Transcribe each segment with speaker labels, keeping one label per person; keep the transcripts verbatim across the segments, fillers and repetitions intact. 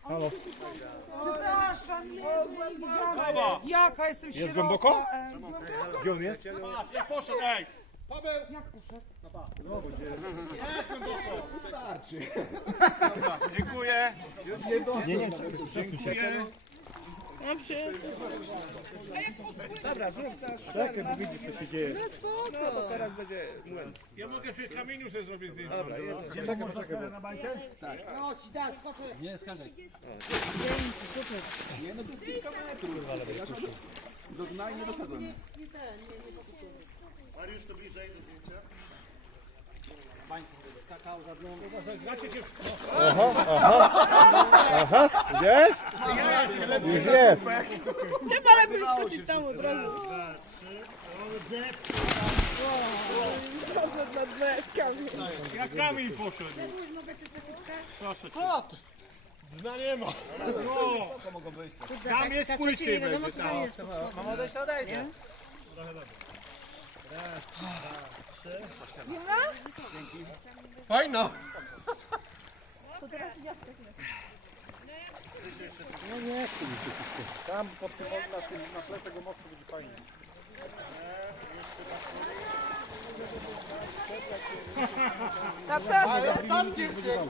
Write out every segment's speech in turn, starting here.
Speaker 1: Halo.
Speaker 2: Przepraszam, Jezu, nie widziałam. Jaka jestem
Speaker 1: Jest
Speaker 2: sierota.
Speaker 1: głęboko?
Speaker 2: e, Głęboko?
Speaker 1: Gdzie on jest?
Speaker 3: Jak poszedł, ej! Paweł!
Speaker 2: Jak poszedł?
Speaker 3: Jest głęboko! Wystarczy. Dziękuję.
Speaker 1: Nie, nie, dziękuję. Czekaj, bo widzisz co się dzieje.
Speaker 3: Ja mogę przy kamieniu sobie zrobić zdjęcie. Dobra,
Speaker 1: Czekaj, poczekaj. Na bańkę?
Speaker 2: No ci da, skoczę.
Speaker 4: Nie, skandal.
Speaker 2: Zdjęcie, super.
Speaker 4: Nie, no to jest kilka metrów, ale do dna i nie doszedłem.
Speaker 3: Mariusz, to bliżej do zdjęcia.
Speaker 4: Skakał za dną.
Speaker 3: Gracie się w...
Speaker 1: Aha, jest? Już jest.
Speaker 5: Nie ma lepiej skoczyć tam od razu. Proszę nad beczkami.
Speaker 3: Jak kamień poszedł. Proszę cię. Co? Dna nie ma. No. Tam jest płyciej będzie. Tam.
Speaker 4: Mam odejść, to odejdę.
Speaker 3: Fajno.
Speaker 5: To teraz ja w takim
Speaker 1: Tam pod tym, na, tym, na tle tego mostu będzie fajnie.
Speaker 5: Naprawdę.
Speaker 3: Tam nie wiem.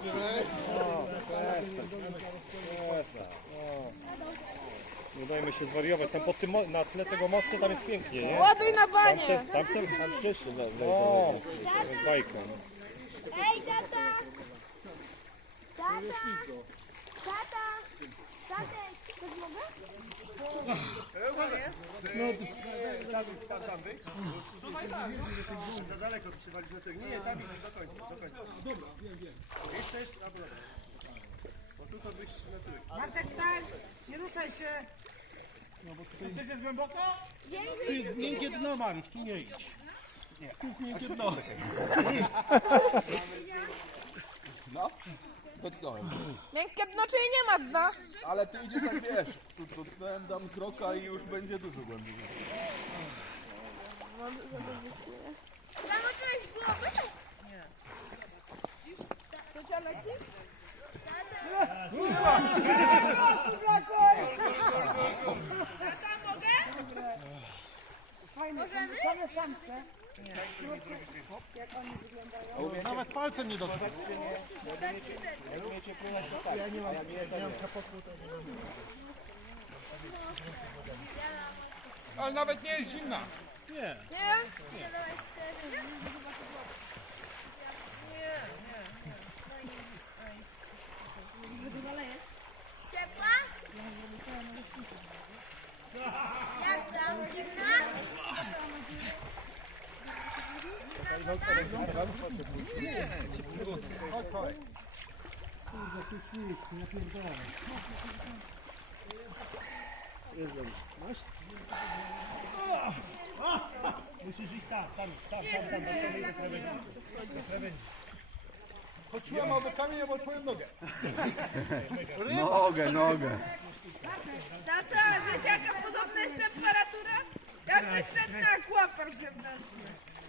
Speaker 1: Nie dajmy się zwariować. Tam pod tym, mo- na tle tego mostu tam jest pięknie, nie?
Speaker 5: Ładuj na
Speaker 1: Tam
Speaker 5: banie.
Speaker 1: się, tam się, tam wszyscy o, bajka. No.
Speaker 6: Ej, tata! Tata! Tata! Tatek! Coś mogę?
Speaker 3: No, Dawid, tam, tam wyjdź. Za daleko przywaliśmy tego. Nie, nie, tam idź do końca, do końca. Dobra, wiem, wiem. Jeszcze, jeszcze, dobra, dobra. Bo tu to byś na tył.
Speaker 2: Bartek, stań. Nie ruszaj się.
Speaker 3: Chcesz jest głęboko?
Speaker 1: Ty miękkie dno, Mariusz, tu nie idź. Nie, tu jest miękkie dno.
Speaker 4: No, dotknąłem.
Speaker 5: Miękkie dno, czyli nie ma dna.
Speaker 4: Ale ty idzie tak, wiesz, tu dotknąłem, dam kroka i już będzie dużo głębiej.
Speaker 6: Zamoczyłeś głowę?
Speaker 5: To cię leci?
Speaker 2: Fajne, same samce.
Speaker 1: Nawet palcem nie dotknął.
Speaker 3: Ale nawet nie jest zimna.
Speaker 6: Nie, dawaj cztery. Ciepła? Jak tam? Zimna?
Speaker 3: Musisz iść tam, tam, tam, tam, tam, tam, tam, do krawędzi. Poczułem albo kamień, albo twoją nogę.
Speaker 4: Nogę, nogę.
Speaker 5: Tata, wiesz jaka podobna jest temperatura? Jak to średnia akłapar zewnętrzny.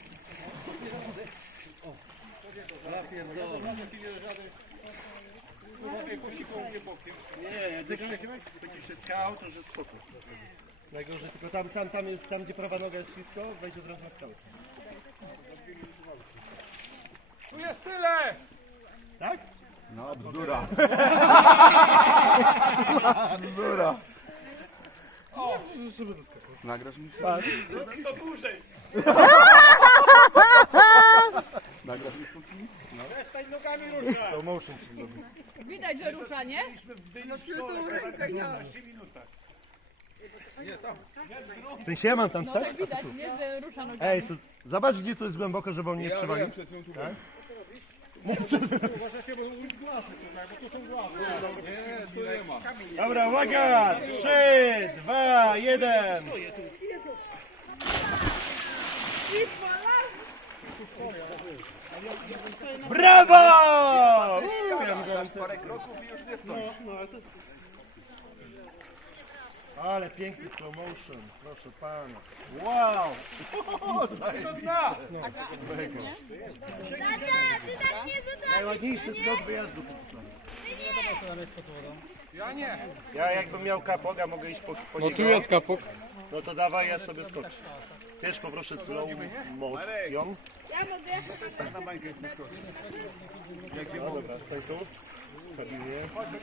Speaker 3: Nie, jak będziesz się skał, to że spoko. Najgorzej, tylko tam, tam, tam jest, tam gdzie prawa noga jest ślisko, wejdź od razu na skałę. Tu jest tyle! Tak?
Speaker 4: No, bzdura. Bzdura. Nagrasz mi wszystko?
Speaker 3: To dłużej!
Speaker 4: Nagrasz mi wszystko?
Speaker 3: Przestań nogami ruszać!
Speaker 1: To motion ci zrobi.
Speaker 5: Widać, że rusza, nie?
Speaker 3: No tą rękę ja. minutach.
Speaker 1: W sensie ja mam tam stać?
Speaker 5: Tak widać, nie? Że rusza nogami.
Speaker 1: Ej, tu, zobacz gdzie tu jest głęboko, żeby on nie przewalił.
Speaker 3: Uważajcie, bo głasy tutaj, bo tu są głasy.
Speaker 4: Nie, tu nie ma.
Speaker 1: Dobra, uwaga! Trzy, dwa, jeden. Brawo!
Speaker 4: Parę kroków i już nie stoi.
Speaker 3: No, ale to...
Speaker 1: Ale piękny slow motion, proszę pana. Wow!
Speaker 6: Tata, ty tak nie zadajesz.
Speaker 1: Najładniejszy zlot wyjazdu.
Speaker 3: Ja jakbym miał kapoga, mogę iść po, po
Speaker 1: No
Speaker 3: niego.
Speaker 1: tu jest kapok.
Speaker 3: No to dawaj, ja sobie skoczę. Wiesz, poproszę slow motion.
Speaker 5: Ja mogę.
Speaker 3: No dobra, stań tu. Stabilnie.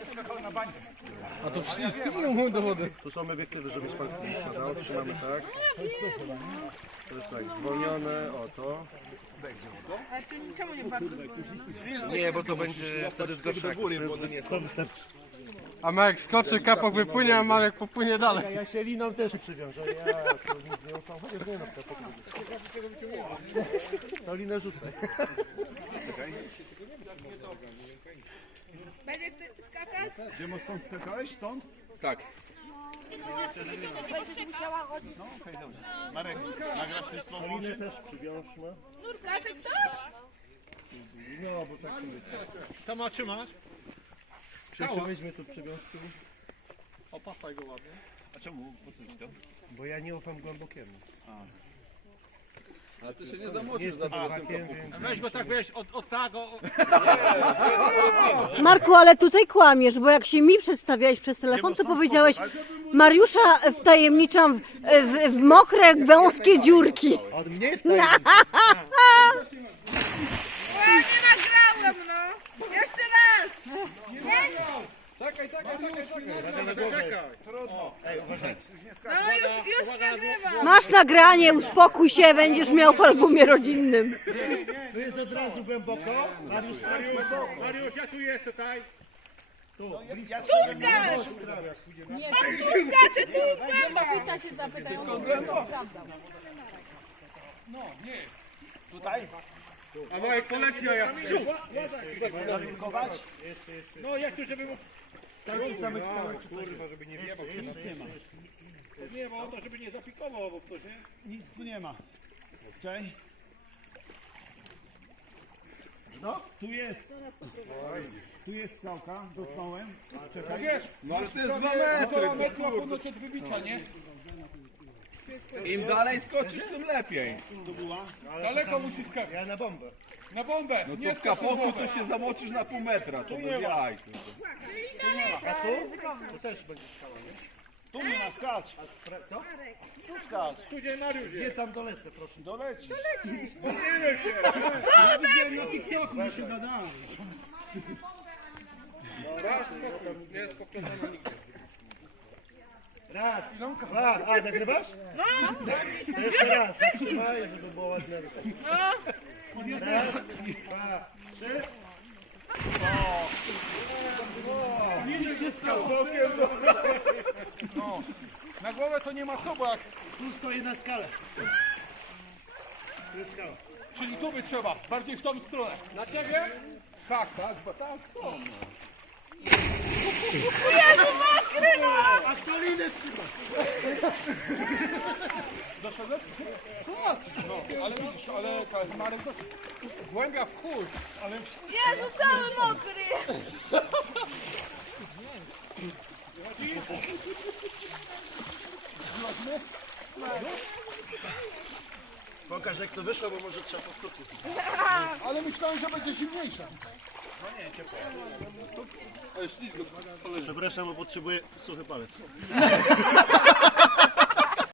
Speaker 1: A to śliskie nie do wody.
Speaker 3: Tu są obiektywy, żebyś palce nie wkładał. Trzymamy tak. To jest tak, zwolnione, o to.
Speaker 5: A czy czemu nie bardzo?
Speaker 3: Nie, bo to będzie wtedy z gorszego. To wystarczy.
Speaker 1: A Marek skoczy, kapok wypłynie, a Marek popłynie dalej.
Speaker 3: Ja się liną też przywiążę. Ja to nic nie ufam. Chociaż nie no, kapok. No linę rzucaj.
Speaker 5: Będzie ktoś skakać?
Speaker 4: Tak.
Speaker 5: Będziesz musiała chodzić.
Speaker 3: No linę też przywiążmy.
Speaker 5: Skacze ktoś?
Speaker 3: No, bo tak się wycie.
Speaker 1: Tam ma trzymasz?
Speaker 3: Krzysiu, weźmy tu przywiązki.
Speaker 1: Opasaj go ładnie.
Speaker 4: A czemu? Po co ci to?
Speaker 3: Bo ja nie ufam głębokiemu.
Speaker 4: Ale ty się nie
Speaker 3: Nie
Speaker 4: zamoczysz za
Speaker 3: jestem
Speaker 4: dużo tym
Speaker 3: ptakiem,
Speaker 4: kapukiem.
Speaker 3: więc...
Speaker 1: Weź go tak, wiesz, od, od tak, o...
Speaker 7: Marku, ale tutaj kłamiesz, bo jak się mi przedstawiałeś przez telefon, to powiedziałeś Mariusza wtajemniczam w, w, w mokre, wąskie dziurki.
Speaker 3: Od mnie wtedy.
Speaker 5: O, nie nagrałem, no. Jeszcze raz.
Speaker 3: Ej, uważaj.
Speaker 5: No już, już nagrywam.
Speaker 7: Masz nagranie, uspokój się, będziesz miał w albumie rodzinnym.
Speaker 3: Tu jest od razu głęboko. Mariusz, Mariusz,
Speaker 1: Mariusz, ja tu jest tutaj.
Speaker 3: tu, blisko.
Speaker 5: Tu skacz. Tu skacze, tu głęboko.
Speaker 1: A Marek poleci, a ja... No jak tu, żeby mu...
Speaker 3: Tam przy samych skałach czy coś.
Speaker 1: Kurwa, żeby nie wjebał się na syna. Nie, bo o to, żeby nie zapikował, bo w coś, nie?
Speaker 8: Nic tu nie ma. Czekaj.
Speaker 3: No.
Speaker 8: Tu jest. Tu jest skałka, dotknąłem. Czekaj.
Speaker 1: Wiesz,
Speaker 4: No ale to jest dwa metry.
Speaker 1: półtora metra ponoć od wybicia, nie?
Speaker 4: Im dalej skoczysz, tym lepiej.
Speaker 1: Daleko musi skakać.
Speaker 3: Ja na bombę.
Speaker 1: Na bombę.
Speaker 4: No
Speaker 1: nie
Speaker 4: to w
Speaker 1: skacz na
Speaker 4: kapoku
Speaker 1: bombę.
Speaker 4: to się zamoczysz na pół metra, to bez jaj.
Speaker 3: A tu? Tu też będzie skała, nie?
Speaker 8: Tu nie ma, skacz.
Speaker 3: Pra- Co?
Speaker 8: Tu skacz.
Speaker 1: Tu gdzie Mariusz
Speaker 3: Gdzie
Speaker 1: jest.
Speaker 3: tam dolecę, proszę?
Speaker 8: Dolecisz.
Speaker 1: Mówiłem cię.
Speaker 8: Ja widziałem na TikToku, my się gadamy.
Speaker 1: Raz, spokój. Nie jest powtarzane nigdy.
Speaker 3: Raz, dwa, a nagrywasz? No! To jeszcze raz, trzymaj, żeby było ładne. Raz, dwa, trzy.
Speaker 1: No. Na głowę to nie ma co, bo jak...
Speaker 3: Tu stoję na skale. Tu jest skała.
Speaker 1: Czyli tu by trzeba. Bardziej w tą stronę. Na ciebie? Tak, tak, bo tak. O.
Speaker 3: A kto linę trzyma?
Speaker 1: Doszedłeś? Co? No, ale widzisz, ale tak, Marek doszedł. Głębia w chuj, ale...
Speaker 5: Jezu, cały mokry.
Speaker 3: Pokaż jak to wyszło, bo może trzeba powtórkę zrobić.
Speaker 1: Ale myślałem, że będzie zimniejsza.
Speaker 3: Przepraszam, bo potrzebuję suchy palec.